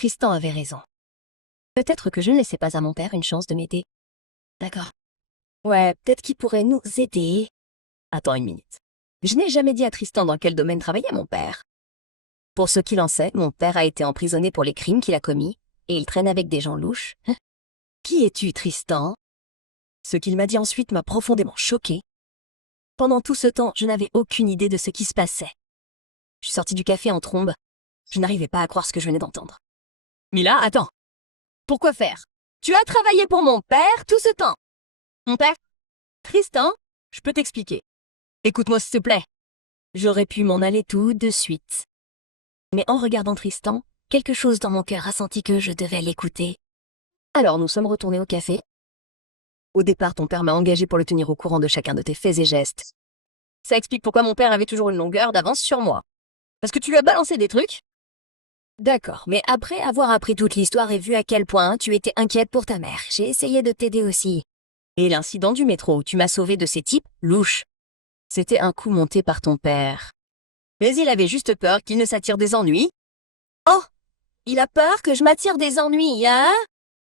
Tristan avait raison. Peut-être que je ne laissais pas à mon père une chance de m'aider. D'accord. Ouais, peut-être qu'il pourrait nous aider. Attends une minute. Je n'ai jamais dit à Tristan dans quel domaine travaillait mon père. Pour ce qu'il en sait, mon père a été emprisonné pour les crimes qu'il a commis, et il traîne avec des gens louches. Qui es-tu, Tristan? Ce qu'il m'a dit ensuite m'a profondément choqué. Pendant tout ce temps, je n'avais aucune idée de ce qui se passait. Je suis sortie du café en trombe. Je n'arrivais pas à croire ce que je venais d'entendre. Mila, attends. Pourquoi faire? Tu as travaillé pour mon père tout ce temps. Mon père? Tristan, je peux t'expliquer. Écoute-moi s'il te plaît. J'aurais pu m'en aller tout de suite. Mais en regardant Tristan, quelque chose dans mon cœur a senti que je devais l'écouter. Alors nous sommes retournés au café. Au départ, ton père m'a engagé pour le tenir au courant de chacun de tes faits et gestes. Ça explique pourquoi mon père avait toujours une longueur d'avance sur moi. Parce que tu lui as balancé des trucs? D'accord, mais après avoir appris toute l'histoire et vu à quel point tu étais inquiète pour ta mère, j'ai essayé de t'aider aussi. Et l'incident du métro où tu m'as sauvé de ces types louches. C'était un coup monté par ton père. Mais il avait juste peur qu'il ne s'attire des ennuis. Oh! Il a peur que je m'attire des ennuis, hein?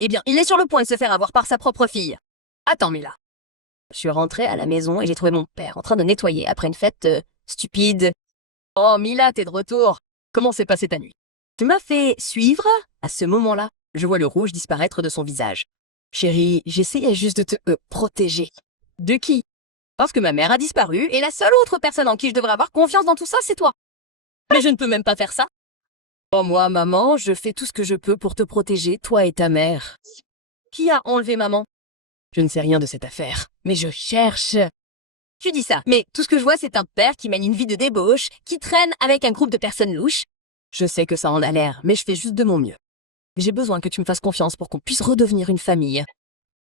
Eh bien, il est sur le point de se faire avoir par sa propre fille. Attends, Mila. Je suis rentrée à la maison et j'ai trouvé mon père en train de nettoyer après une fête stupide. Oh, Mila, t'es de retour. Comment s'est passée ta nuit? Tu m'as fait suivre? À ce moment-là, je vois le rouge disparaître de son visage. Chérie, j'essayais juste de te protéger. De qui? Parce que ma mère a disparu et la seule autre personne en qui je devrais avoir confiance dans tout ça, c'est toi. Mais je ne peux même pas faire ça. Oh, moi, maman, je fais tout ce que je peux pour te protéger, toi et ta mère. Qui a enlevé maman? Je ne sais rien de cette affaire, mais je cherche. Tu dis ça, mais tout ce que je vois, c'est un père qui mène une vie de débauche, qui traîne avec un groupe de personnes louches. Je sais que ça en a l'air, mais je fais juste de mon mieux. J'ai besoin que tu me fasses confiance pour qu'on puisse redevenir une famille.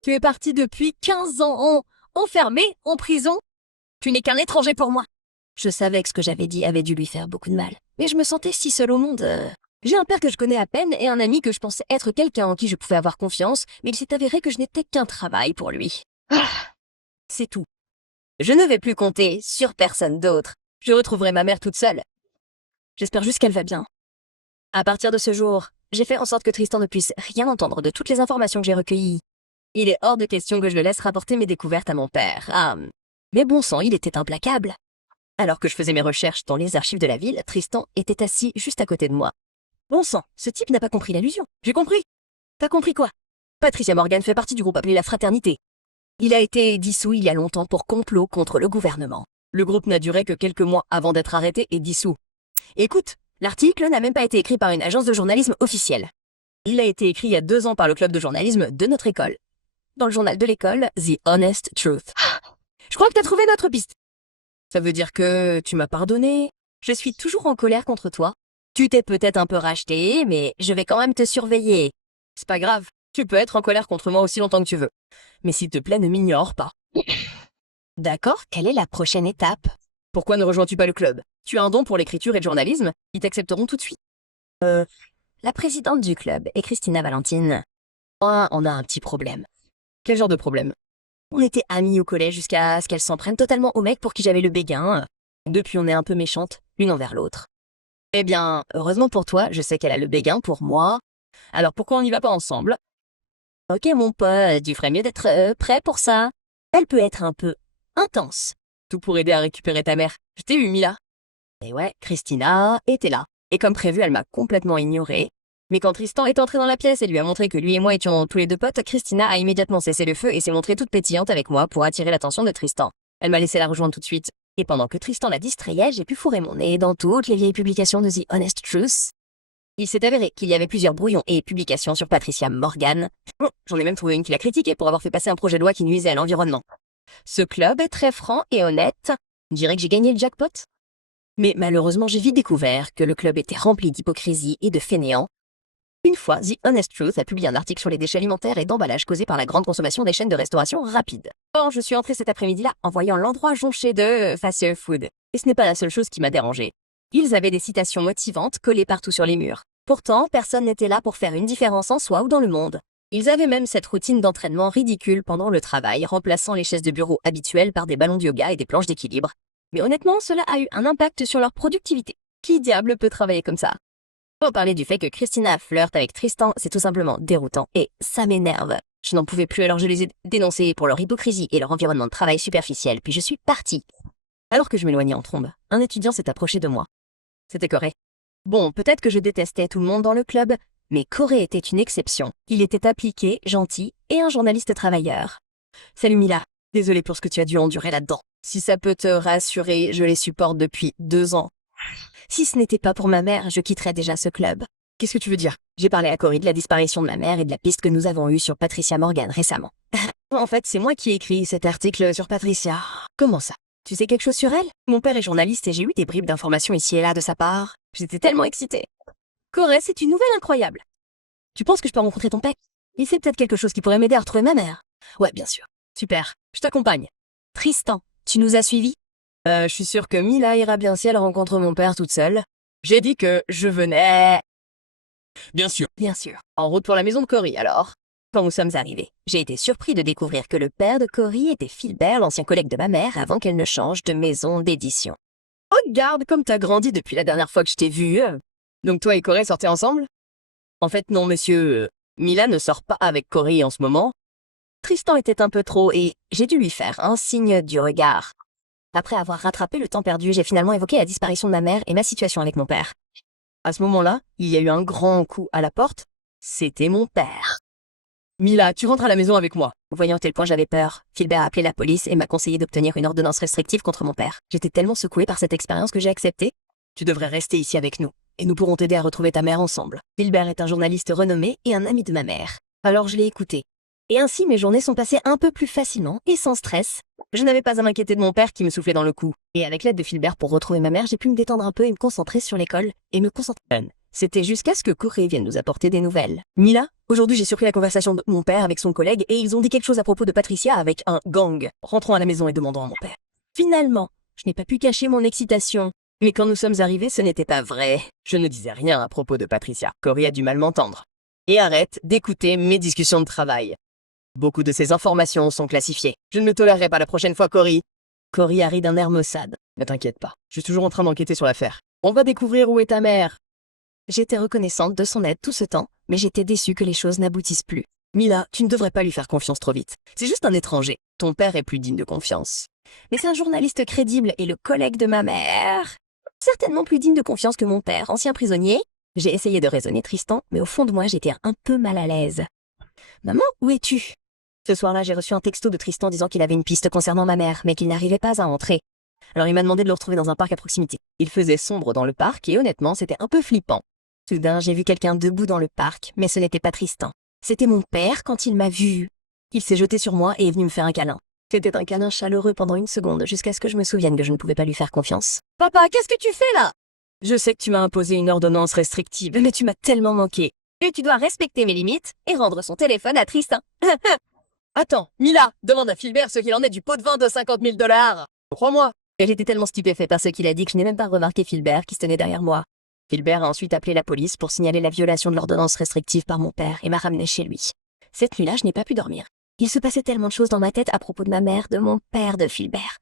Tu es parti depuis 15 ans, enfermé, en prison. Tu n'es qu'un étranger pour moi. Je savais que ce que j'avais dit avait dû lui faire beaucoup de mal, mais je me sentais si seule au monde. J'ai un père que je connais à peine et un ami que je pensais être quelqu'un en qui je pouvais avoir confiance, mais il s'est avéré que je n'étais qu'un travail pour lui. C'est tout. Je ne vais plus compter sur personne d'autre. Je retrouverai ma mère toute seule. J'espère juste qu'elle va bien. À partir de ce jour, j'ai fait en sorte que Tristan ne puisse rien entendre de toutes les informations que j'ai recueillies. Il est hors de question que je le laisse rapporter mes découvertes à mon père. Ah, mais bon sang, il était implacable. Alors que je faisais mes recherches dans les archives de la ville, Tristan était assis juste à côté de moi. Bon sang, ce type n'a pas compris l'allusion. J'ai compris. T'as compris quoi? Patricia Morgan fait partie du groupe appelé la Fraternité. Il a été dissous il y a longtemps pour complot contre le gouvernement. Le groupe n'a duré que quelques mois avant d'être arrêté et dissous. Écoute, l'article n'a même pas été écrit par une agence de journalisme officielle. Il a été écrit il y a 2 ans par le club de journalisme de notre école. Dans le journal de l'école, The Honest Truth. Je crois que t'as trouvé notre piste. Ça veut dire que tu m'as pardonné? Je suis toujours en colère contre toi. Tu t'es peut-être un peu racheté, mais je vais quand même te surveiller. C'est pas grave, tu peux être en colère contre moi aussi longtemps que tu veux. Mais s'il te plaît, ne m'ignore pas. D'accord, quelle est la prochaine étape? Pourquoi ne rejoins-tu pas le club? Tu as un don pour l'écriture et le journalisme, ils t'accepteront tout de suite. La présidente du club est Christina Valentine. Oh, on a un petit problème. Quel genre de problème? On était amis au collège jusqu'à ce qu'elle s'en prenne totalement au mec pour qui j'avais le béguin. Depuis, on est un peu méchantes, l'une envers l'autre. Eh bien, heureusement pour toi, je sais qu'elle a le béguin pour moi. Alors pourquoi on n'y va pas ensemble? Ok mon pote, tu ferais mieux d'être prêt pour ça. Elle peut être un peu intense. Tout pour aider à récupérer ta mère. Je t'ai eu, Mila. Et ouais, Christina était là. Et comme prévu, elle m'a complètement ignorée. Mais quand Tristan est entré dans la pièce et lui a montré que lui et moi étions tous les deux potes, Christina a immédiatement cessé le feu et s'est montrée toute pétillante avec moi pour attirer l'attention de Tristan. Elle m'a laissé la rejoindre tout de suite. Et pendant que Tristan la distrayait, j'ai pu fourrer mon nez dans toutes les vieilles publications de The Honest Truth. Il s'est avéré qu'il y avait plusieurs brouillons et publications sur Patricia Morgan. J'en ai même trouvé une qui l'a critiquée pour avoir fait passer un projet de loi qui nuisait à l'environnement. Ce club est très franc et honnête. On dirait que j'ai gagné le jackpot. Mais malheureusement, j'ai vite découvert que le club était rempli d'hypocrisie et de fainéants. Une fois, The Honest Truth a publié un article sur les déchets alimentaires et d'emballage causés par la grande consommation des chaînes de restauration rapide. Or, je suis entrée cet après-midi-là en voyant l'endroit jonché de fast food. Et ce n'est pas la seule chose qui m'a dérangée. Ils avaient des citations motivantes collées partout sur les murs. Pourtant, personne n'était là pour faire une différence en soi ou dans le monde. Ils avaient même cette routine d'entraînement ridicule pendant le travail, remplaçant les chaises de bureau habituelles par des ballons de yoga et des planches d'équilibre. Mais honnêtement, cela a eu un impact sur leur productivité. Qui diable peut travailler comme ça? Pour parler du fait que Christina flirte avec Tristan, c'est tout simplement déroutant et ça m'énerve. Je n'en pouvais plus alors je les ai dénoncés pour leur hypocrisie et leur environnement de travail superficiel, puis je suis partie. Alors que je m'éloignais en trombe, un étudiant s'est approché de moi. C'était Corey. Bon, peut-être que je détestais tout le monde dans le club, mais Corey était une exception. Il était appliqué, gentil et un journaliste travailleur. Salut Mila, désolée pour ce que tu as dû endurer là-dedans. Si ça peut te rassurer, je les supporte depuis 2 ans. Si ce n'était pas pour ma mère, je quitterais déjà ce club. Qu'est-ce que tu veux dire? J'ai parlé à Corey de la disparition de ma mère et de la piste que nous avons eue sur Patricia Morgan récemment. En fait, c'est moi qui ai écrit cet article sur Patricia. Comment ça? Tu sais quelque chose sur elle? Mon père est journaliste et j'ai eu des bribes d'informations ici et là de sa part. J'étais tellement excitée. Corey, c'est une nouvelle incroyable. Tu penses que je peux rencontrer ton père? Il sait peut-être quelque chose qui pourrait m'aider à retrouver ma mère. Ouais, bien sûr. Super, je t'accompagne. Tristan, tu nous as suivis? Je suis sûre que Mila ira bien si elle rencontre mon père toute seule. J'ai dit que je venais. Bien sûr. Bien sûr. En route pour la maison de Corey, alors. Quand nous sommes arrivés, j'ai été surpris de découvrir que le père de Corey était Philbert, l'ancien collègue de ma mère, avant qu'elle ne change de maison d'édition. Regarde comme t'as grandi depuis la dernière fois que je t'ai vu. Donc toi et Corey sortez ensemble? En fait, non, monsieur. Mila ne sort pas avec Corey en ce moment. Tristan était un peu trop et j'ai dû lui faire un signe du regard. Après avoir rattrapé le temps perdu, j'ai finalement évoqué la disparition de ma mère et ma situation avec mon père. À ce moment-là, il y a eu un grand coup à la porte. C'était mon père. Mila, tu rentres à la maison avec moi. Voyant à tel point j'avais peur, Philbert a appelé la police et m'a conseillé d'obtenir une ordonnance restrictive contre mon père. J'étais tellement secouée par cette expérience que j'ai accepté. Tu devrais rester ici avec nous, et nous pourrons t'aider à retrouver ta mère ensemble. Philbert est un journaliste renommé et un ami de ma mère. Alors je l'ai écouté. Et ainsi mes journées sont passées un peu plus facilement et sans stress. Je n'avais pas à m'inquiéter de mon père qui me soufflait dans le cou. Et avec l'aide de Philbert pour retrouver ma mère, j'ai pu me détendre un peu et me concentrer sur l'école et me concentrer. C'était jusqu'à ce que Corey vienne nous apporter des nouvelles. Mila, aujourd'hui j'ai surpris la conversation de mon père avec son collègue et ils ont dit quelque chose à propos de Patricia avec un gang. Rentrons à la maison et demandons à mon père. Finalement, je n'ai pas pu cacher mon excitation. Mais quand nous sommes arrivés, ce n'était pas vrai. Je ne disais rien à propos de Patricia. Corey a du mal m'entendre. Et arrête d'écouter mes discussions de travail. Beaucoup de ces informations sont classifiées. Je ne le tolérerai pas la prochaine fois, Corey. Corey a ri d'un air maussade. Ne t'inquiète pas, je suis toujours en train d'enquêter sur l'affaire. On va découvrir où est ta mère. J'étais reconnaissante de son aide tout ce temps, mais j'étais déçue que les choses n'aboutissent plus. Mila, tu ne devrais pas lui faire confiance trop vite. C'est juste un étranger. Ton père est plus digne de confiance. Mais c'est un journaliste crédible et le collègue de ma mère. Certainement plus digne de confiance que mon père, ancien prisonnier. J'ai essayé de raisonner Tristan, mais au fond de moi, j'étais un peu mal à l'aise. Maman, où es-tu? Ce soir-là, j'ai reçu un texto de Tristan disant qu'il avait une piste concernant ma mère, mais qu'il n'arrivait pas à entrer. Alors il m'a demandé de le retrouver dans un parc à proximité. Il faisait sombre dans le parc et honnêtement, c'était un peu flippant. Soudain, j'ai vu quelqu'un debout dans le parc, mais ce n'était pas Tristan. C'était mon père quand il m'a vu. Il s'est jeté sur moi et est venu me faire un câlin. C'était un câlin chaleureux pendant 1 seconde, jusqu'à ce que je me souvienne que je ne pouvais pas lui faire confiance. Papa, qu'est-ce que tu fais là? Je sais que tu m'as imposé une ordonnance restrictive, mais tu m'as tellement manqué. Et tu dois respecter mes limites et rendre son téléphone à Tristan. Attends, Mila, demande à Philbert ce qu'il en est du pot de vin de 50 000 $. Crois-moi. Elle était tellement stupéfaite par ce qu'il a dit que je n'ai même pas remarqué Philbert qui se tenait derrière moi. Philbert a ensuite appelé la police pour signaler la violation de l'ordonnance restrictive par mon père et m'a ramené chez lui. Cette nuit-là, je n'ai pas pu dormir. Il se passait tellement de choses dans ma tête à propos de ma mère, de mon père, de Philbert.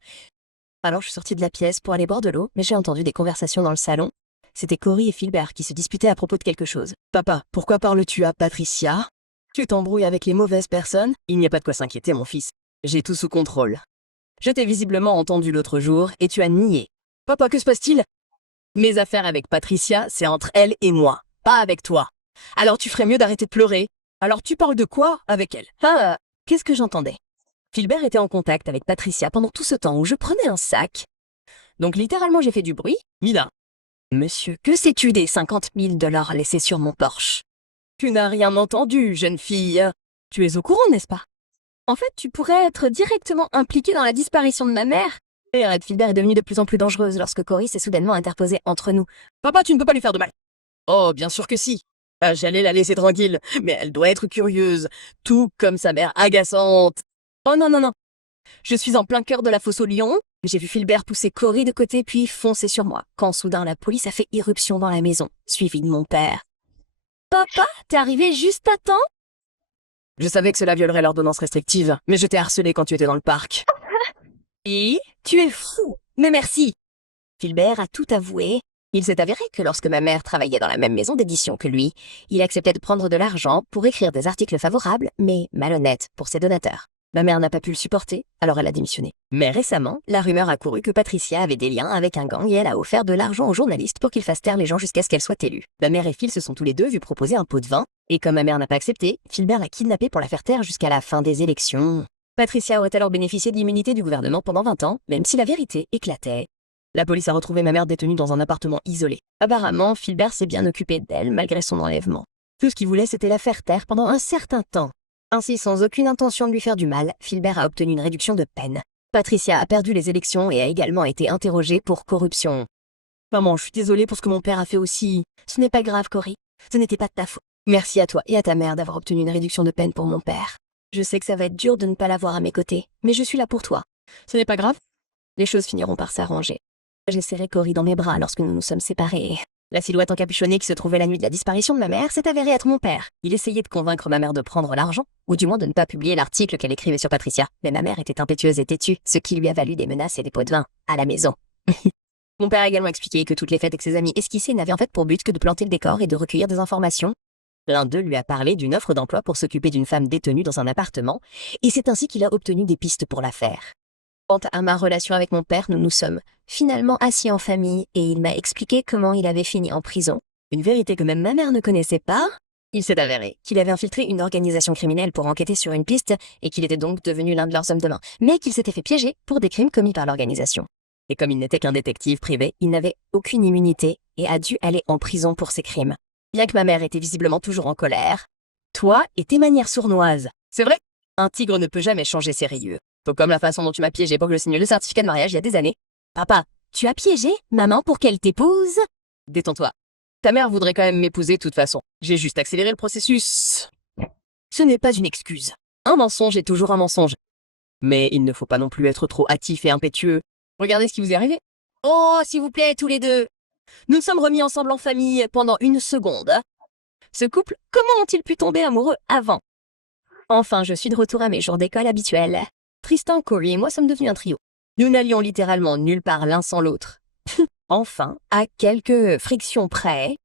Alors je suis sortie de la pièce pour aller boire de l'eau, mais j'ai entendu des conversations dans le salon. C'était Corey et Philbert qui se disputaient à propos de quelque chose. Papa, pourquoi parles-tu à Patricia? Tu t'embrouilles avec les mauvaises personnes? Il n'y a pas de quoi s'inquiéter, mon fils. J'ai tout sous contrôle. Je t'ai visiblement entendu l'autre jour et tu as nié. Papa, que se passe-t-il? Mes affaires avec Patricia, c'est entre elle et moi, pas avec toi. Alors tu ferais mieux d'arrêter de pleurer. Alors tu parles de quoi avec elle? Ah, qu'est-ce que j'entendais? Philbert était en contact avec Patricia pendant tout ce temps où je prenais un sac. Donc littéralement j'ai fait du bruit. Mila. Monsieur, que sais-tu des 50 000 $ laissés sur mon Porsche? Tu n'as rien entendu, jeune fille. Tu es au courant, n'est-ce pas? En fait, tu pourrais être directement impliquée dans la disparition de ma mère. Et arrête, Philbert est devenue de plus en plus dangereuse lorsque Corey s'est soudainement interposé entre nous. Papa, tu ne peux pas lui faire de mal. Oh, bien sûr que si. Ah, j'allais la laisser tranquille, mais elle doit être curieuse, tout comme sa mère agaçante. Oh non, non, non. Je suis en plein cœur de la fosse au lion. J'ai vu Philbert pousser Corey de côté puis foncer sur moi, quand soudain la police a fait irruption dans la maison, suivie de mon père. Papa, t'es arrivé juste à temps? Je savais que cela violerait l'ordonnance restrictive, mais je t'ai harcelé quand tu étais dans le parc. Et tu es fou, mais merci. Philbert a tout avoué. Il s'est avéré que lorsque ma mère travaillait dans la même maison d'édition que lui, il acceptait de prendre de l'argent pour écrire des articles favorables, mais malhonnêtes pour ses donateurs. Ma mère n'a pas pu le supporter, alors elle a démissionné. Mais récemment, la rumeur a couru que Patricia avait des liens avec un gang et elle a offert de l'argent aux journalistes pour qu'ils fassent taire les gens jusqu'à ce qu'elle soit élue. Ma mère et Phil se sont tous les deux vus proposer un pot de vin, et comme ma mère n'a pas accepté, Philbert l'a kidnappée pour la faire taire jusqu'à la fin des élections. Patricia aurait alors bénéficié de l'immunité du gouvernement pendant 20 ans, même si la vérité éclatait. La police a retrouvé ma mère détenue dans un appartement isolé. Apparemment, Philbert s'est bien occupé d'elle malgré son enlèvement. Tout ce qu'il voulait, c'était la faire taire pendant un certain temps. Ainsi, sans aucune intention de lui faire du mal, Philbert a obtenu une réduction de peine. Patricia a perdu les élections et a également été interrogée pour corruption. Maman, je suis désolée pour ce que mon père a fait aussi. Ce n'est pas grave, Cory. Ce n'était pas de ta faute. Merci à toi et à ta mère d'avoir obtenu une réduction de peine pour mon père. Je sais que ça va être dur de ne pas l'avoir à mes côtés, mais je suis là pour toi. Ce n'est pas grave. Les choses finiront par s'arranger. J'ai serré Cory dans mes bras lorsque nous nous sommes séparés. La silhouette encapuchonnée qui se trouvait la nuit de la disparition de ma mère s'est avérée être mon père. Il essayait de convaincre ma mère de prendre l'argent, ou du moins de ne pas publier l'article qu'elle écrivait sur Patricia. Mais ma mère était impétueuse et têtue, ce qui lui a valu des menaces et des pots de vin, à la maison. Mon père a également expliqué que toutes les fêtes avec ses amis esquissés n'avaient en fait pour but que de planter le décor et de recueillir des informations. L'un d'eux lui a parlé d'une offre d'emploi pour s'occuper d'une femme détenue dans un appartement, et c'est ainsi qu'il a obtenu des pistes pour l'affaire. Quant à ma relation avec mon père, nous nous sommes finalement assis en famille et il m'a expliqué comment il avait fini en prison. Une vérité que même ma mère ne connaissait pas. Il s'est avéré qu'il avait infiltré une organisation criminelle pour enquêter sur une piste et qu'il était donc devenu l'un de leurs hommes de main, mais qu'il s'était fait piéger pour des crimes commis par l'organisation. Et comme il n'était qu'un détective privé, il n'avait aucune immunité et a dû aller en prison pour ses crimes. Bien que ma mère était visiblement toujours en colère. Toi et tes manières sournoises. C'est vrai? Un tigre ne peut jamais changer ses rayures. Tout comme la façon dont tu m'as piégé pour que je signe le certificat de mariage il y a des années. Papa, tu as piégé maman pour qu'elle t'épouse? Détends-toi. Ta mère voudrait quand même m'épouser de toute façon. J'ai juste accéléré le processus. Ce n'est pas une excuse. Un mensonge est toujours un mensonge. Mais il ne faut pas non plus être trop hâtif et impétueux. Regardez ce qui vous est arrivé. Oh, s'il vous plaît, tous les deux. Nous nous sommes remis ensemble en famille pendant une seconde. Ce couple, comment ont-ils pu tomber amoureux avant? Enfin, je suis de retour à mes jours d'école habituels. Tristan, Cory et moi sommes devenus un trio. Nous n'allions littéralement nulle part l'un sans l'autre. Enfin, à quelques frictions près,